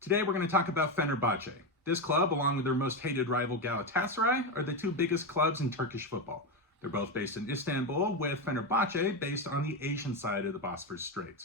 Today we're going to talk about Fenerbahçe. This club, along with their most hated rival Galatasaray, are the two biggest clubs in Turkish football. They're both based in Istanbul, with Fenerbahçe based on the Asian side of the Bosphorus Strait.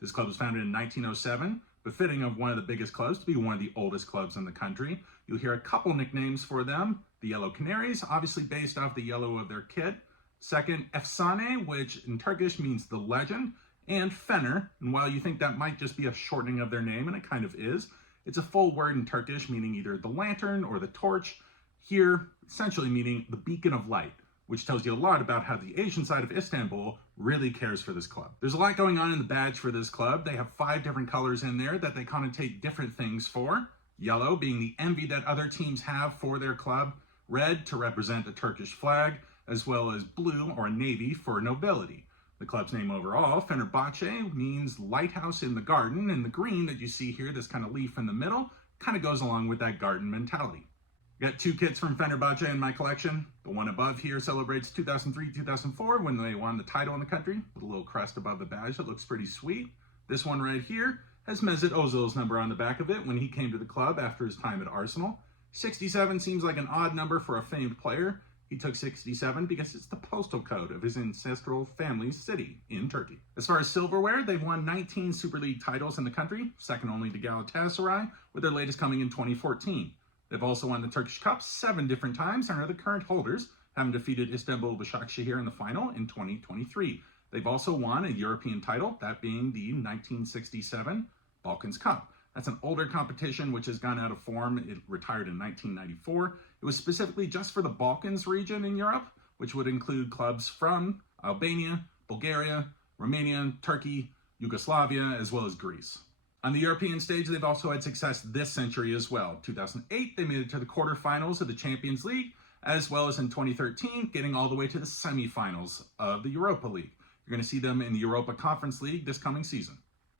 This club was founded in 1907, befitting of one of the biggest clubs to be one of the oldest clubs in the country. You'll hear a couple nicknames for them. The Yellow Canaries, obviously based off the yellow of their kit. Second, Efsane, which in Turkish means the legend. And Fener, and while you think that might just be a shortening of their name, and it kind of is, it's a full word in Turkish meaning either the lantern or the torch, here essentially meaning the beacon of light, which tells you a lot about how the Asian side of Istanbul really cares for this club. There's a lot going on in the badge for this club. They have 5 different colors in there that they connotate different things for. Yellow being the envy that other teams have for their club, red to represent the Turkish flag, as well as blue or navy for nobility. The club's name overall, Fenerbahçe, means lighthouse in the garden, and the green that you see here, this kind of leaf in the middle, kind of goes along with that garden mentality. I got 2 kits from Fenerbahçe in my collection. The one above here celebrates 2003-2004 when they won the title in the country, with a little crest above the badge that looks pretty sweet. This one right here has Mesut Ozil's number on the back of it when he came to the club after his time at Arsenal. 67 seems like an odd number for a famed player. He took 67 because it's the postal code of his ancestral family's city in Turkey. As far as silverware, they've won 19 Super League titles in the country, second only to Galatasaray, with their latest coming in 2014. They've also won the Turkish Cup 7 different times and are the current holders, having defeated Istanbul Başakşehir in the final in 2023. They've also won a European title, that being the 1967 Balkans Cup. That's an older competition which has gone out of form. It retired in 1994. It was specifically just for the Balkans region in Europe, which would include clubs from Albania, Bulgaria, Romania, Turkey, Yugoslavia, as well as Greece. On the European stage, they've also had success this century as well. 2008, they made it to the quarterfinals of the Champions League, as well as in 2013, getting all the way to the semifinals of the Europa League. You're going to see them in the Europa Conference League this coming season.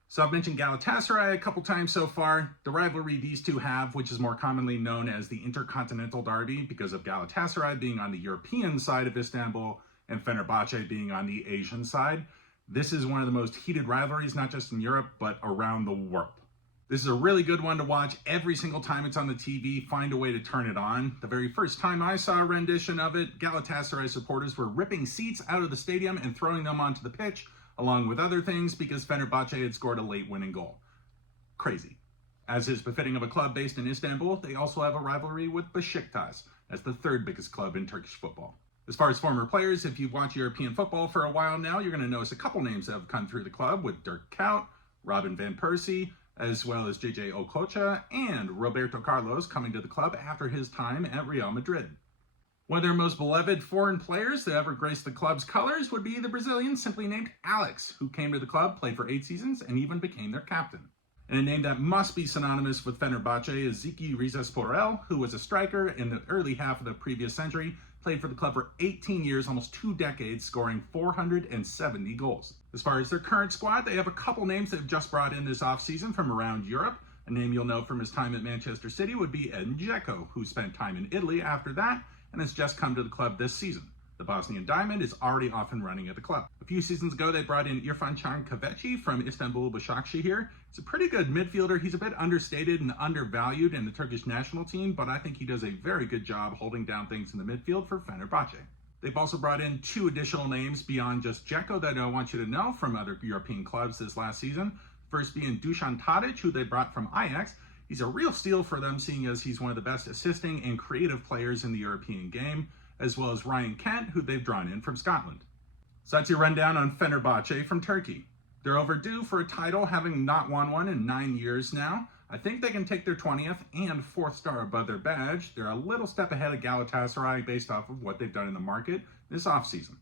So I've mentioned Galatasaray a couple times so far. The rivalry these two have, which is more commonly known as the Intercontinental Derby, because of Galatasaray being on the European side of Istanbul and Fenerbahçe being on the Asian side. This is one of the most heated rivalries, not just in Europe, but around the world. This is a really good one to watch every single time it's on the TV. Find a way to turn it on. The very first time I saw a rendition of it, Galatasaray supporters were ripping seats out of the stadium and throwing them onto the pitch, along with other things, because Fenerbahçe had scored a late winning goal. Crazy. As is befitting of a club based in Istanbul, they also have a rivalry with Beşiktaş, as the 3rd biggest club in Turkish football. As far as former players, if you've watched European football for a while now, you're going to notice a couple names that have come through the club, with Dirk Kuyt, Robin van Persie, as well as JJ Okocha, and Roberto Carlos coming to the club after his time at Real Madrid. One of their most beloved foreign players that ever graced the club's colors would be the Brazilian simply named Alex, who came to the club, played for 8 seasons, and even became their captain. And a name that must be synonymous with Fenerbahçe is Zeki Rizasporel, who was a striker in the early half of the previous century, played for the club for 18 years, almost 2 decades, scoring 470 goals. As far as their current squad, they have a couple names they've just brought in this offseason from around Europe. A name you'll know from his time at Manchester City would be Edin Dzeko, who spent time in Italy after that, and has just come to the club this season. The Bosnian Diamond is already off and running at the club. A few seasons ago, they brought in İrfan Can Kahveci from Istanbul Başakşehir. He's a pretty good midfielder. He's a bit understated and undervalued in the Turkish national team, but I think he does a very good job holding down things in the midfield for Fenerbahçe. They've also brought in 2 additional names beyond just Dzeko that I want you to know from other European clubs this last season. First being Dusan Tadic, who they brought from Ajax. He's a real steal for them, seeing as he's one of the best assisting and creative players in the European game, as well as Ryan Kent, who they've drawn in from Scotland. So that's your rundown on Fenerbahçe from Turkey. They're overdue for a title, having not won one in 9 years now. I think they can take their 20th and 4th star above their badge. They're a little step ahead of Galatasaray based off of what they've done in the market this offseason.